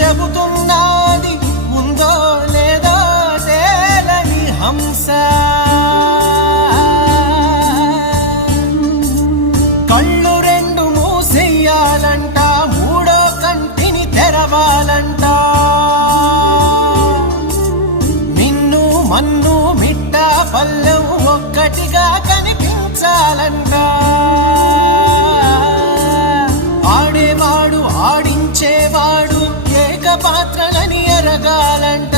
చెబుతున్నది ఉందో లేదో తేలని హంస. కళ్ళు రెండు మూసేయాలంట, మూడో కంటిని తెరవాలంట. మిన్ను మన్ను మిట్ట పల్లెం ఒక్కటిగా కనిపించాలంట. ఆడేవాడు ఆడించేవాడు ఏక పాత్రలని ఎరగాలంట.